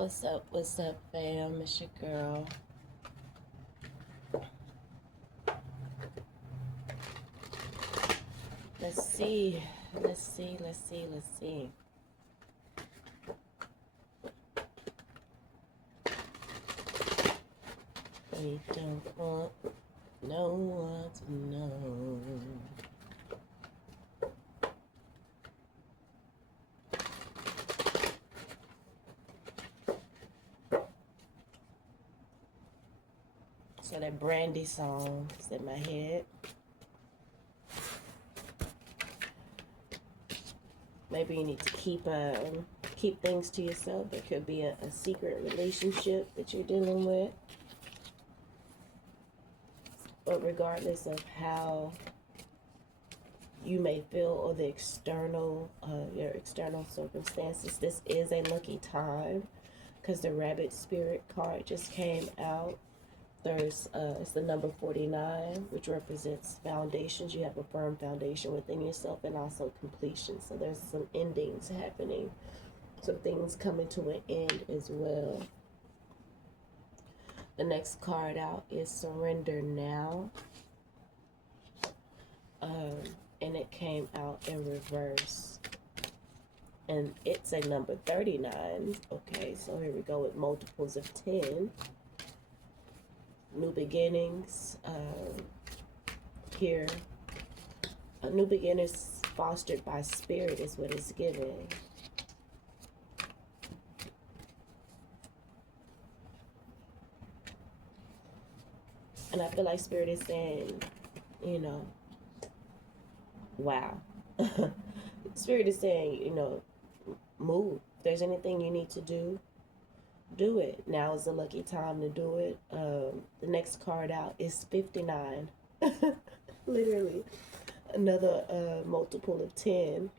What's up, fam? It's your girl. Let's see. Let's see. We don't want no one to know. So that Brandy song is in my head. Maybe you need to keep things to yourself. There could be a secret relationship that you're dealing with. But regardless of how you may feel or the your external circumstances, this is a lucky time because the rabbit spirit card just came out. There's it's the number 49, which represents foundations. You have a firm foundation within yourself and also completion. So there's some endings happening, some things coming to an end as well. The next card out is Surrender Now. And it came out in reverse. And it's a number 39. Okay, so here we go with multiples of 10. New beginnings. Here, a new beginnings fostered by spirit is what it's giving. And I feel like spirit is saying, wow. Spirit is saying, move. If there's anything you need to do it. Now is the lucky time to do it. The next card out is 59. Literally. Another multiple of 10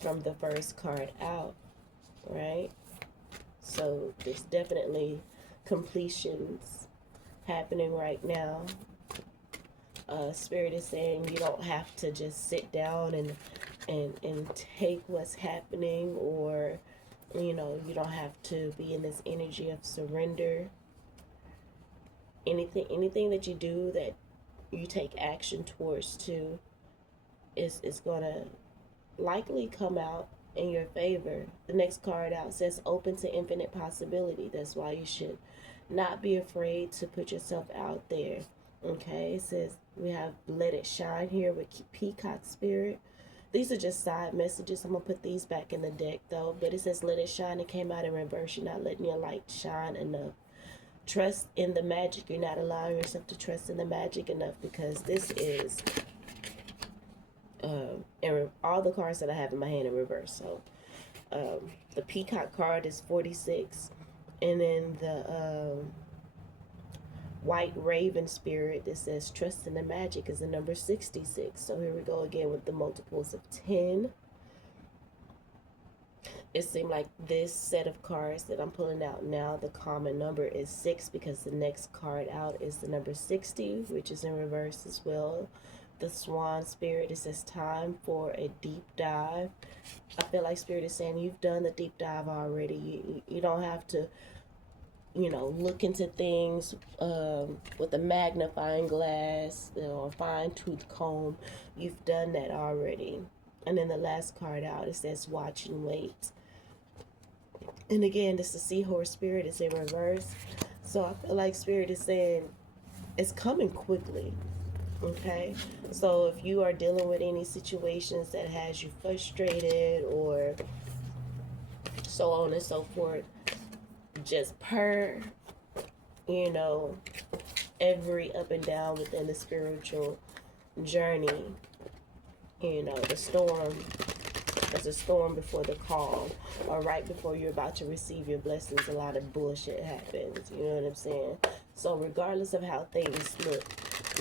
from the first card out. Right? So there's definitely completions happening right now. Spirit is saying you don't have to just sit down and take what's happening, or you don't have to be in this energy of surrender. Anything that you do, that you take action towards to, is gonna likely come out in your favor. The next card out says open to infinite possibility. That's why you should not be afraid to put yourself out there. Okay, it says we have let it shine here with peacock spirit. These are just side messages. I'm going to put these back in the deck though. But it says let it shine. It came out in reverse. You're not letting your light shine enough. Trust in the magic. You're not allowing yourself to trust in the magic enough, because this is all the cards that I have in my hand in reverse. So the peacock card is 46. And then the white raven spirit that says trust in the magic is the number 66. So here we go again with the multiples of 10. It seemed like this set of cards that I'm pulling out now, the common number is 6, because the next card out is the number 60, which is in reverse as well. The swan spirit, it says time for a deep dive. I feel like spirit is saying you've done the deep dive already. You don't have to look into things with a magnifying glass or fine tooth comb. You've done that already. And then the last card out, it says watch and wait. And again, this is seahorse spirit. It's in reverse. So I feel like spirit is saying it's coming quickly. Okay, so if you are dealing with any situations that has you frustrated or so on and so forth, just per every up and down within the spiritual journey, the storm, there's a storm before the calm, or right before you're about to receive your blessings, a lot of bullshit happens. You know what I'm saying? So regardless of how things look,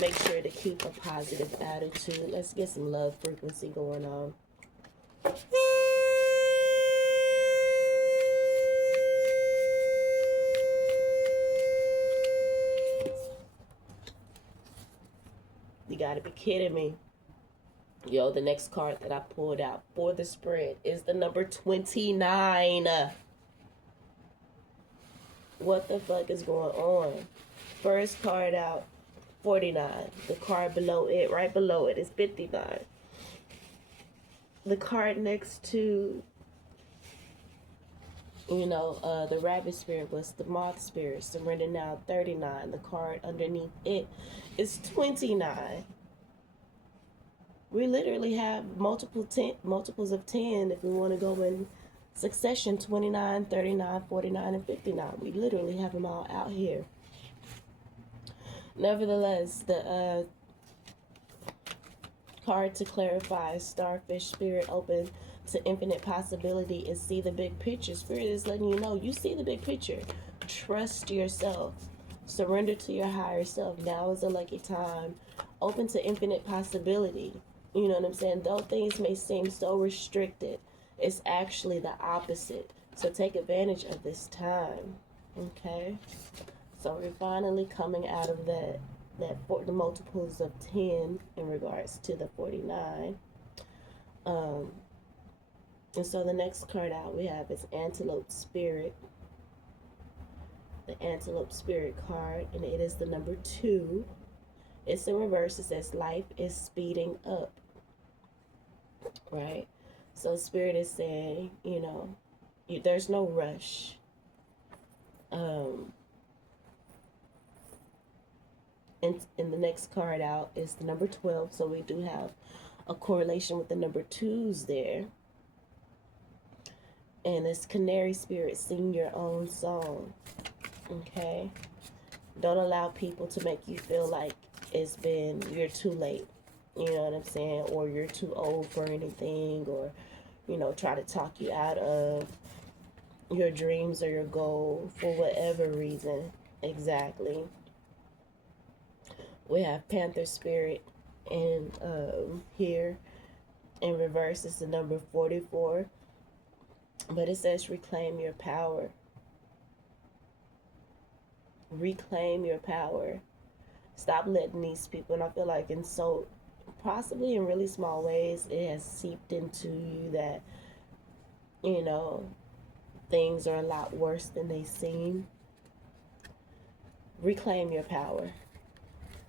make sure to keep a positive attitude. Let's get some love frequency going on. You gotta be kidding me. Yo, the next card that I pulled out for the spread is the number 29. What the fuck is going on? First card out, 49. The card below it, right below it, is 59. The card next to, the rabbit spirit was the moth spirit. Surrender now, 39. The card underneath it is 29. We literally have multiples of 10 if we want to go in succession: 29, 39, 49, and 59. We literally have them all out here. Nevertheless, the card to clarify, starfish spirit, open to infinite possibility, is see the big picture. Spirit is letting you know you see the big picture. Trust yourself. Surrender to your higher self. Now is a lucky time. Open to infinite possibility. You know what I'm saying? Though things may seem so restricted, it's actually the opposite. So take advantage of this time. Okay? So we're finally coming out of that for the multiples of 10 in regards to the 49. And so the next card out we have is Antelope Spirit. The Antelope Spirit card, and it is the number 2. It's in reverse. It says life is speeding up. Right? So Spirit is saying, there's no rush. And the next card out is the number 12. So we do have a correlation with the number 2s there. And it's Canary Spirit, sing your own song. Okay? Don't allow people to make you feel like you're too late. You know what I'm saying? Or you're too old for anything, or, try to talk you out of your dreams or your goal for whatever reason. Exactly. We have Panther Spirit in here. In reverse, it's the number 44. But it says reclaim your power. Reclaim your power. Stop letting these people, and I feel like possibly in really small ways, it has seeped into you that, things are a lot worse than they seem. Reclaim your power.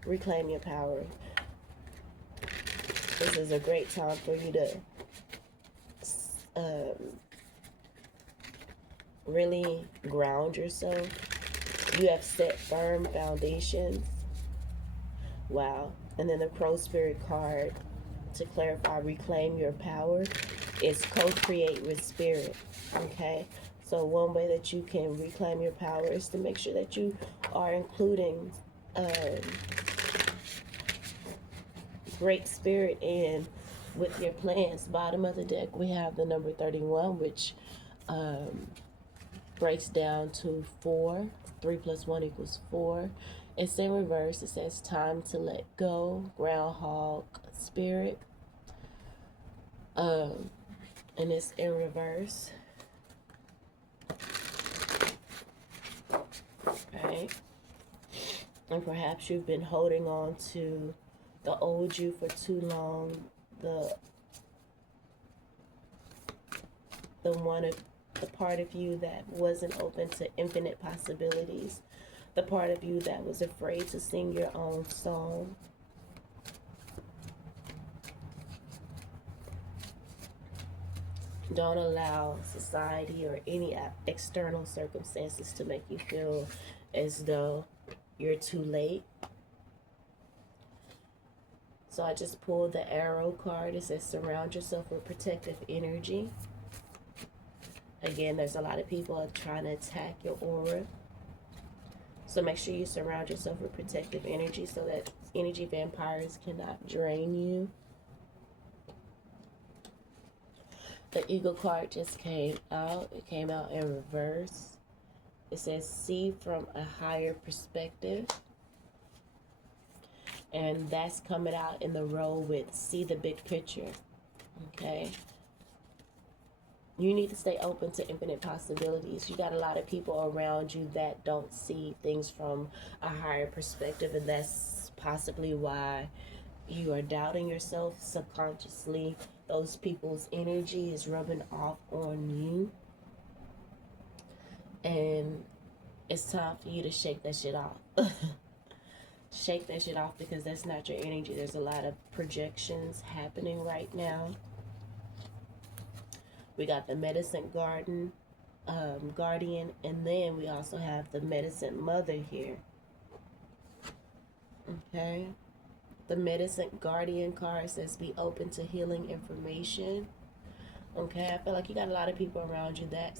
Reclaim your power. This is a great time for you to really ground yourself. You have set firm foundations. Wow. And then the Crow Spirit card to clarify, reclaim your power, is co-create with Spirit. Okay? So one way that you can reclaim your power is to make sure that you are including Great Spirit in with your plans. Bottom of the deck, we have the number 31, which breaks down to 4. 3 plus 1 equals 4. It's in reverse. It says time to let go. Groundhog Spirit. And it's in reverse. Right? And perhaps you've been holding on to the old you for too long. The part of you that wasn't open to infinite possibilities. The part of you that was afraid to sing your own song. Don't allow society or any external circumstances to make you feel as though you're too late. So I just pulled the arrow card. It says surround yourself with protective energy. Again, there's a lot of people trying to attack your aura. So make sure you surround yourself with protective energy so that energy vampires cannot drain you. The Eagle card just came out. It came out in reverse. It says see from a higher perspective. And that's coming out in the row with see the big picture. Okay? You need to stay open to infinite possibilities. You got a lot of people around you that don't see things from a higher perspective, and that's possibly why you are doubting yourself subconsciously. Those people's energy is rubbing off on you. And It's time for you to shake that shit off. Shake that shit off, because that's not your energy. There's a lot of projections happening right now. We got the medicine guardian, and then we also have the medicine mother here. Okay. The medicine guardian card says be open to healing information. Okay, I feel like you got a lot of people around you that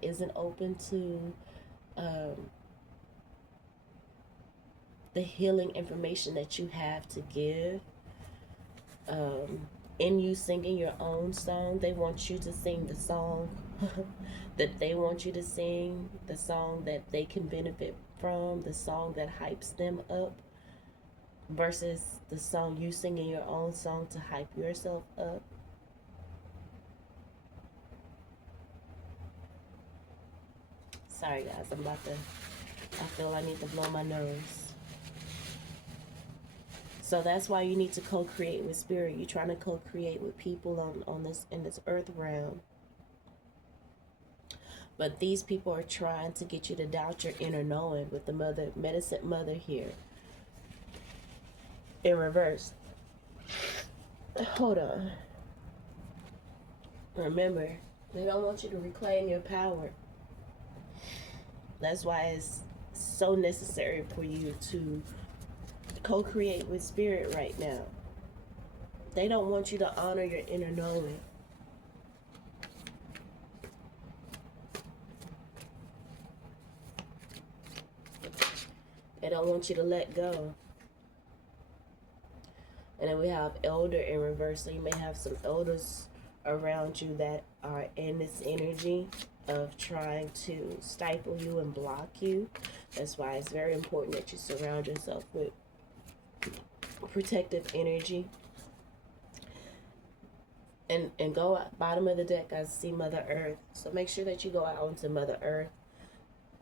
isn't open to um, the healing information that you have to give. In you singing your own song, they want you to sing the song that they want you to sing, the song that they can benefit from, the song that hypes them up, versus the song you singing your own song to hype yourself up. Sorry guys, I feel I need to blow my nose. So that's why you need to co-create with spirit. You're trying to co-create with people on this, in this earth realm. But these people are trying to get you to doubt your inner knowing with the medicine mother here. In reverse. Hold on. Remember, they don't want you to reclaim your power. That's why it's so necessary for you to co-create with spirit right now. They don't want you to honor your inner knowing. They don't want you to let go. And then we have elder in reverse. So you may have some elders around you that are in this energy of trying to stifle you and block you. That's why it's very important that you surround yourself with protective energy. And go out, bottom of the deck, I see Mother Earth. So make sure that you go out into Mother Earth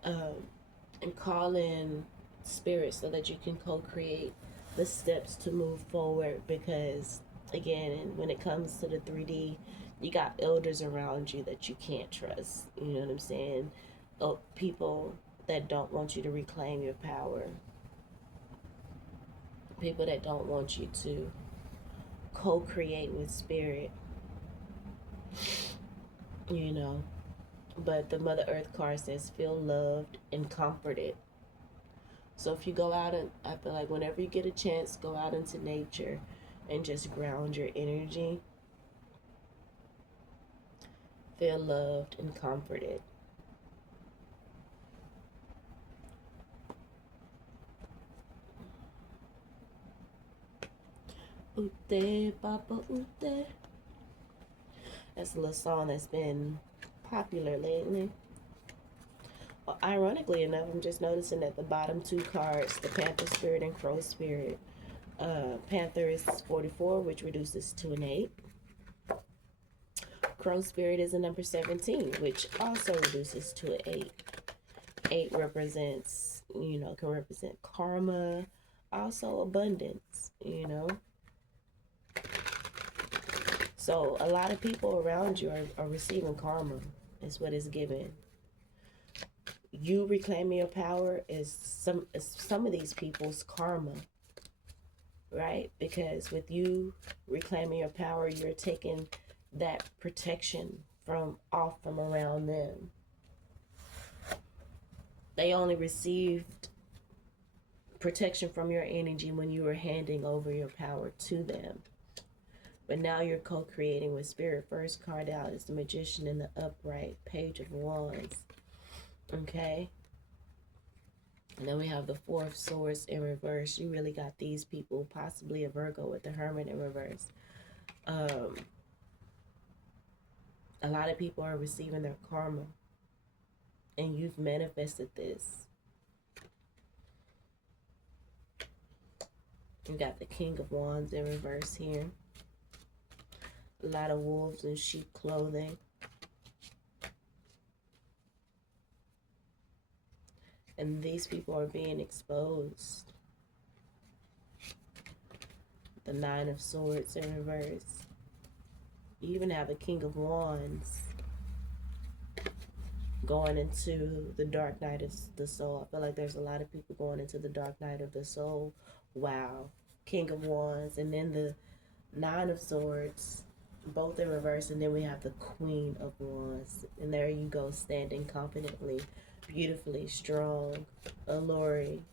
and call in spirit so that you can co-create the steps to move forward. Because again, when it comes to the 3D, you got elders around you that you can't trust. You know what I'm saying? People that don't want you to reclaim your power. People that don't want you to co-create with spirit. You know. But the Mother Earth card says feel loved and comforted. So if you go out, and I feel like whenever you get a chance, go out into nature and just ground your energy. Feel loved and comforted. Ute, Papa Ute. That's a little song that's been popular lately. Well, ironically enough, I'm just noticing that the bottom two cards, the Panther Spirit and Crow Spirit, Panther is 44, which reduces to an 8. Crow Spirit is a number 17, which also reduces to an 8. 8 represents, can represent karma, also abundance, So a lot of people around you are receiving karma, is what is given. You reclaiming your power is some of these people's karma, right? Because with you reclaiming your power, you're taking that protection from around them. They only received protection from your energy when you were handing over your power to them. But now you're co-creating with spirit. First card out is the Magician in the upright, Page of Wands. Okay? And then we have the Four of Swords in reverse. You really got these people, possibly a Virgo with the Hermit in reverse. A lot of people are receiving their karma. And you've manifested this. You got the King of Wands in reverse here. A lot of wolves in sheep clothing. And these people are being exposed. The Nine of Swords in reverse. You even have a King of Wands. going into the dark night of the soul. I feel like there's a lot of people going into the dark night of the soul. Wow. King of Wands, and then the Nine of Swords, both in reverse, and then we have the Queen of Wands. And there you go, standing confidently, beautifully, strong, alluring,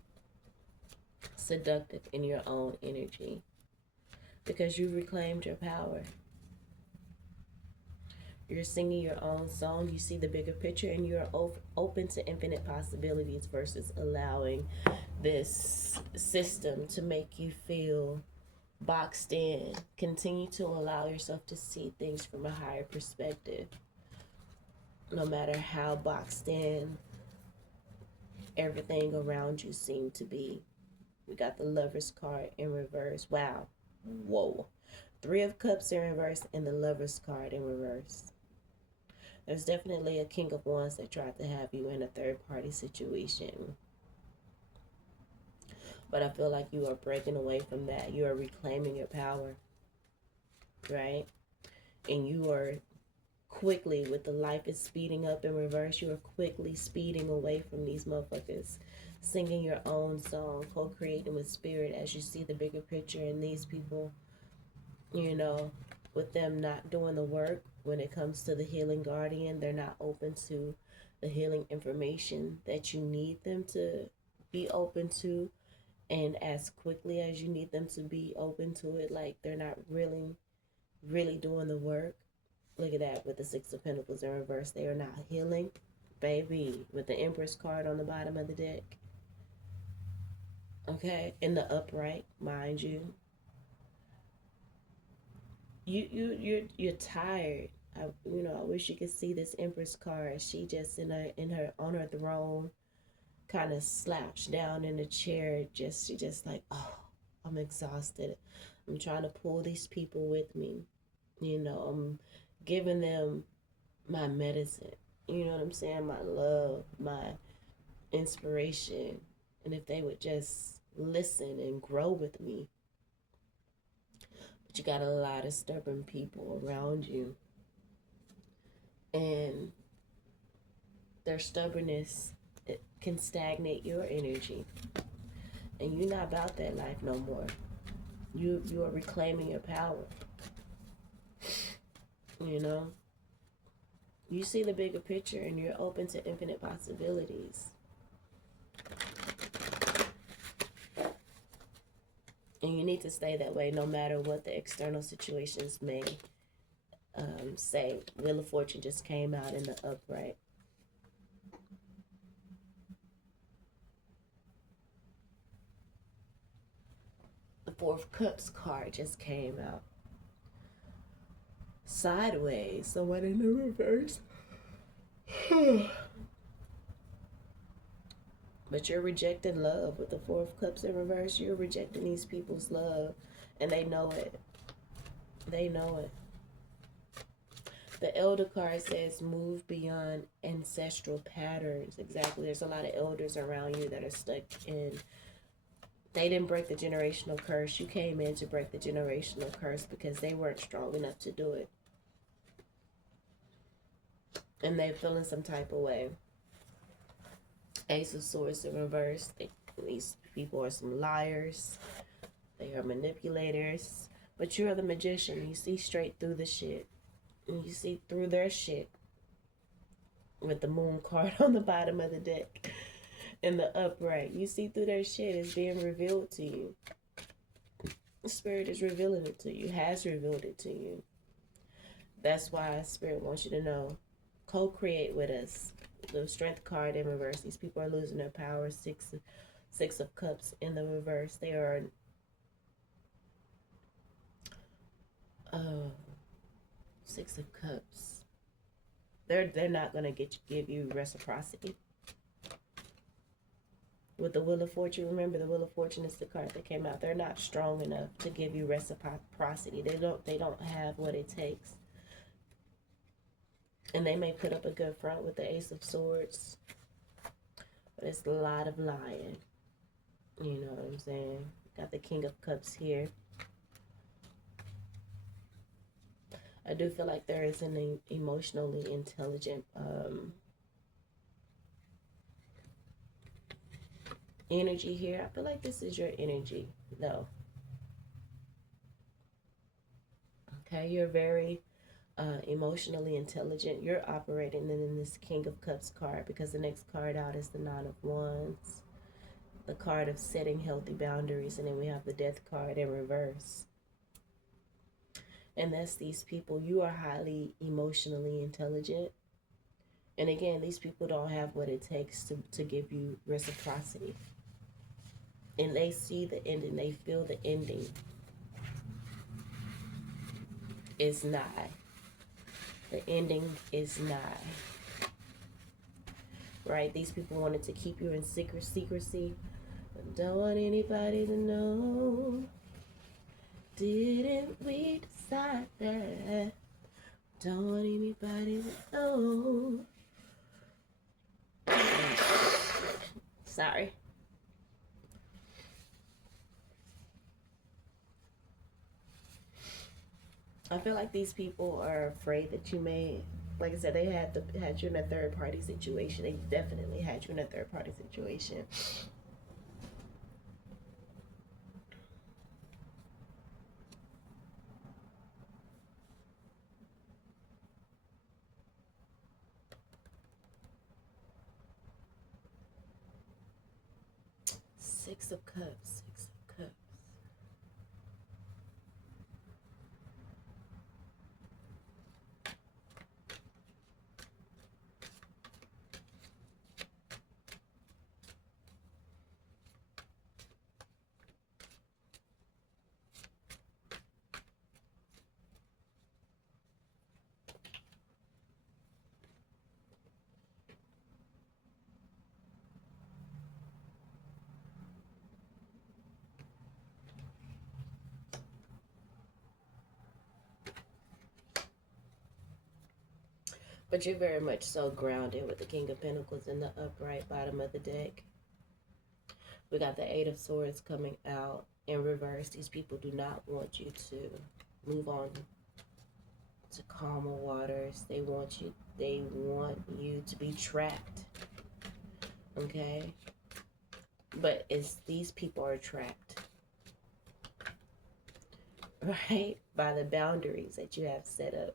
seductive in your own energy. Because you reclaimed your power. You're singing your own song. You see the bigger picture, and you're open to infinite possibilities versus allowing this system to make you feel boxed in. Continue to allow yourself to see things from a higher perspective. No matter how boxed in everything around you seemed to be. We got the Lover's card in reverse. Wow. Whoa. Three of Cups in reverse and the Lover's card in reverse. There's definitely a King of Wands that tried to have you in a third party situation. But I feel like you are breaking away from that. You are reclaiming your power. Right? And you are quickly, with the life is speeding up in reverse, you are quickly speeding away from these motherfuckers. Singing your own song, co-creating with spirit as you see the bigger picture. And these people, you know, with them not doing the work when it comes to the healing guardian, they're not open to the healing information that you need them to be open to, and as quickly as you need them to be open to it. Like, they're not really doing the work. Look at that, with the Six of Pentacles in reverse. They are not healing, baby, with the Empress card on the bottom of the deck. Okay, in the upright, mind you. You're tired. I wish you could see this Empress card. She just on her throne, kind of slouched down in a chair. She just like, oh, I'm exhausted. I'm trying to pull these people with me. I'm giving them my medicine. You know what I'm saying? My love, my inspiration. And if they would just listen and grow with me. But you got a lot of stubborn people around you. And their stubbornness, it can stagnate your energy. And you're not about that life no more. You are reclaiming your power. You see the bigger picture, and you're open to infinite possibilities. And you need to stay that way no matter what the external situations may say. Wheel of Fortune just came out in the upright. The Four of Cups card just came out. Sideways, someone in the reverse. But you're rejecting love with the Four of Cups in reverse. You're rejecting these people's love, and they know it. They know it. The Elder card says move beyond ancestral patterns. Exactly. There's a lot of elders around you that are stuck in. They didn't break the generational curse. You came in to break the generational curse because they weren't strong enough to do it. And they're feeling some type of way. Ace of Swords in reverse. These people are some liars. They are manipulators. But you're the magician. You see straight through the shit. And you see through their shit. With the Moon card on the bottom of the deck. In the upright. You see through their shit. It's being revealed to you. The Spirit is revealing it to you. Has revealed it to you. That's why Spirit wants you to know. Co-create with us. The Strength card in reverse. These people are losing their power. Six of Cups in the reverse. They are Six of Cups. They're not gonna give you reciprocity. With the Wheel of Fortune, remember the Wheel of Fortune is the card that came out. They're not strong enough to give you reciprocity. They don't have what it takes. And they may put up a good front with the Ace of Swords. But it's a lot of lying. You know what I'm saying? Got the King of Cups here. I do feel like there is an emotionally intelligent energy here. I feel like this is your energy, though. Okay, you're very emotionally intelligent. You're operating in this King of Cups card because the next card out is the Nine of Wands, the card of setting healthy boundaries, and then we have the Death card in reverse. And that's these people. You are highly emotionally intelligent. And again, these people don't have what it takes to give you reciprocity. And they see the ending, they feel the ending is nigh. The ending is nigh. Right? These people wanted to keep you in secrecy. Don't want anybody to know. Didn't we decide that? Don't want anybody to know. Sorry. I feel like these people are afraid that you may, like I said, they had you in a third party situation. They definitely had you in a third party situation. Six of Cups. Six of Cups. But you're very much so grounded with the King of Pentacles in the upright bottom of the deck. We got the Eight of Swords coming out in reverse. These people do not want you to move on to calmer waters. They want you to be trapped. Okay? But it's these people are trapped. Right? By the boundaries that you have set up.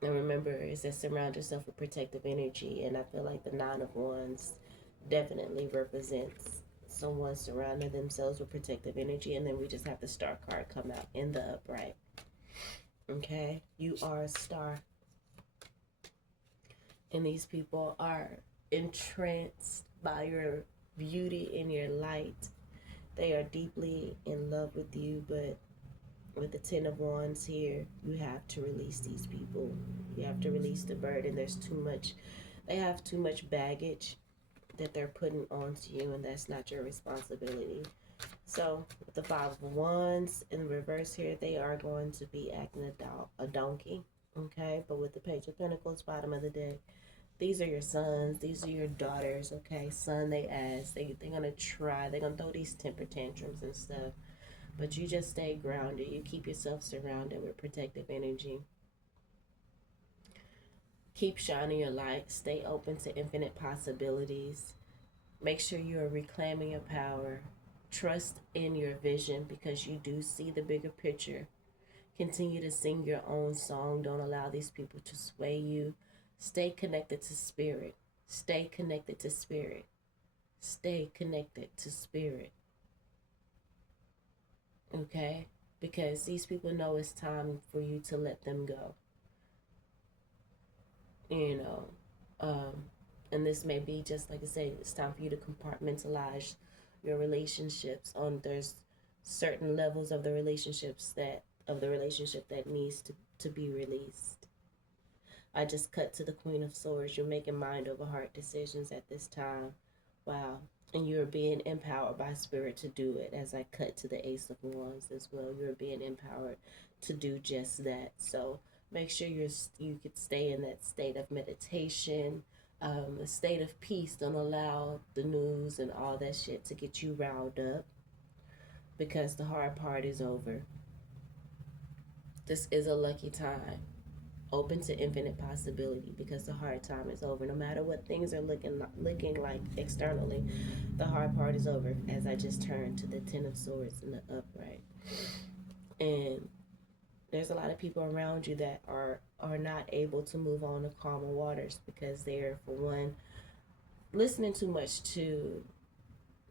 And remember, is that surround yourself with protective energy. And I feel like the Nine of Wands definitely represents someone surrounding themselves with protective energy. And then we just have the Star card come out in the upright. Okay? You are a star. And these people are entranced by your beauty and your light. They are deeply in love with you, but with the Ten of Wands here, you have to release these people. You have to release the burden. There's too much. They have too much baggage that they're putting onto you, and that's not your responsibility. So with the Five of Wands in reverse here, they are going to be acting a donkey. Okay, but with the Page of Pentacles, bottom of the deck, these are your sons. These are your daughters. Okay, son, they're gonna try. They're gonna throw these temper tantrums and stuff. But you just stay grounded. You keep yourself surrounded with protective energy. Keep shining your light. Stay open to infinite possibilities. Make sure you are reclaiming your power. Trust in your vision because you do see the bigger picture. Continue to sing your own song. Don't allow these people to sway you. Stay connected to spirit. Stay connected to spirit. Stay connected to spirit. Okay? Because these people know it's time for you to let them go. You know, and this may be just like I say, it's time for you to compartmentalize your relationships. There's certain levels of the relationship that needs to be released. I just cut to the Queen of Swords. You're making mind over heart decisions at this time. Wow. And you're being empowered by spirit to do it. As I cut to the Ace of Wands as well, you're being empowered to do just that. So make sure you could stay in that state of meditation, a state of peace. Don't allow the news and all that shit to get you riled up, because the hard part is over. This is a lucky time. open to infinite possibility, because the hard time is over. No matter what things are looking like externally, the hard part is over. As I just turned to the Ten of Swords and the upright, and there's a lot of people around you that are not able to move on to calmer waters because they're, for one, listening too much to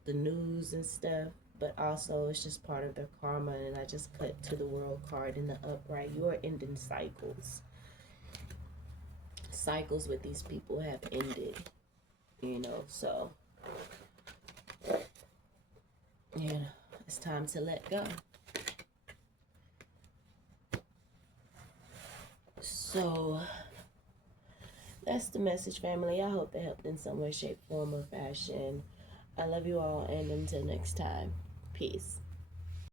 the news and stuff, but also it's just part of their karma. And I just put to the world card in the upright. You are ending cycles. Cycles with these people have ended, so it's time to let go. So that's the message, family. I hope that helped in some way, shape, form, or fashion. I love you all, and until next time, peace.